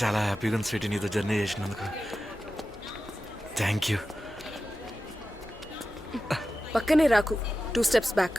చాలా హ్యాపీగా ఉంది స్వీటీ నీతో జర్నీ చేసినందుకు. Thank you. పక్కనే రాకు, 2 steps back.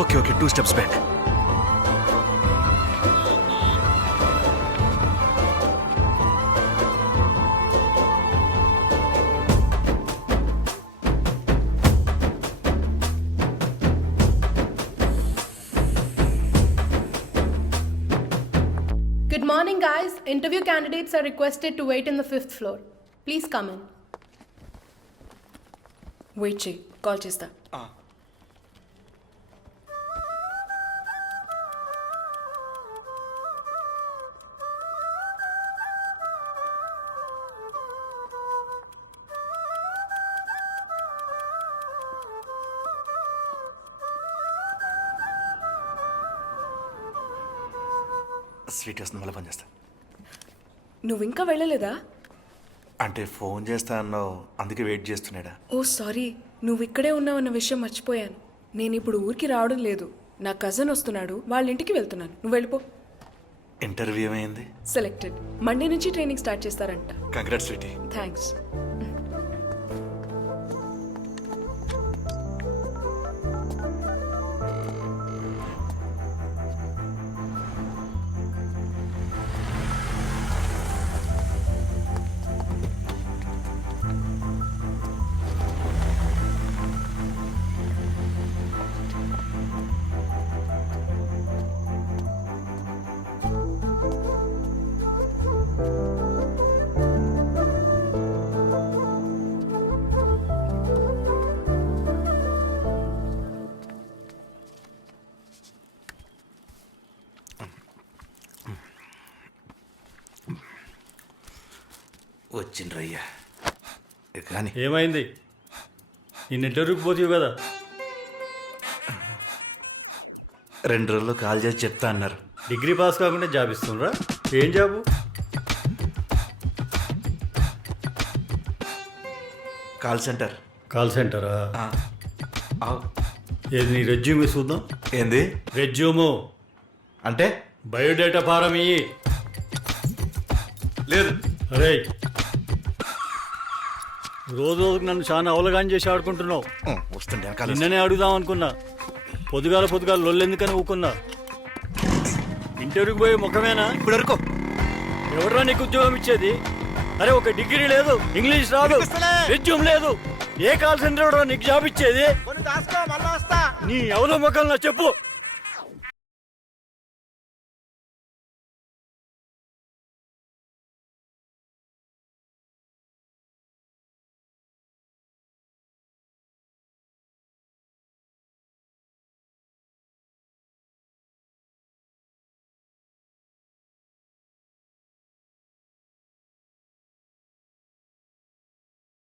Okay okay, 2 steps back. Good morning, guys. Interview candidates are requested to wait in the 5th floor. Please come in. Wait చేయి, call చేస్తా. Sweet వస్తుంది, మళ్ళీ ఫోన్ చేస్తా. నువ్వు ఇంకా వెళ్ళలేదా? అంటే ఫోన్ చేస్తా అన్నావు, అందుకే వెయిట్ చేస్తున్నాడా. ఓ సారీ, నువ్వు ఇక్కడే ఉన్నావన్న విషయం మర్చిపోయాను. నేను ఇప్పుడు ఊరికి రావడం లేదు, నా కజిన్ వస్తున్నాడు, వాళ్ళ ఇంటికి వెళ్తున్నాను. నువ్వు వెళ్ళిపో. ఇంటర్వ్యూ ఏమైంది? సెలెక్టెడ్. మండే నుంచి ట్రైనింగ్ స్టార్ట్ చేస్తారంట. Congrats sweetie. థ్యాంక్స్. వచ్చిండ్రయ్యా కానీ ఏమైంది? నిన్న ఇంటర్వ్యూకి పోతావు కదా? 2 రోజుల్లో కాల్ చేసి చెప్తా అన్నారు. డిగ్రీ పాస్ కాకుండా జాబ్ ఇస్తుండ్రా? ఏం జాబు? Call centre. కాల్ సెంటరా? అవ్. ఏది నీ రెజ్యూమే చూద్దాం. ఏంది రెజ్యూము అంటే? బయోడేటా ఫారం ఇయ్యి. లేదు. అరే, రోజు రోజుకు నన్ను చాలా అవలగాని చేసి ఆడుకుంటున్నావు. వస్తుండే వెనకాల నిన్ననే అడుగుదాం అనుకున్నా, పొద్దుగాల లొల్లెందుకని ఊకున్నా. ఇంటర్వ్యూకి పోయి ముఖమేనా? ఇప్పుడు వరకు ఎవరా నీకు ఉద్యోగం ఇచ్చేది? అరే, ఒక డిగ్రీ లేదు, ఇంగ్లీష్ రాదు, రెజ్యూమ్ లేదు, ఏ కాల్ సెంటర్ నీకు జాబ్ ఇచ్చేది? నీ ఎవరో ముఖంలో చెప్పు.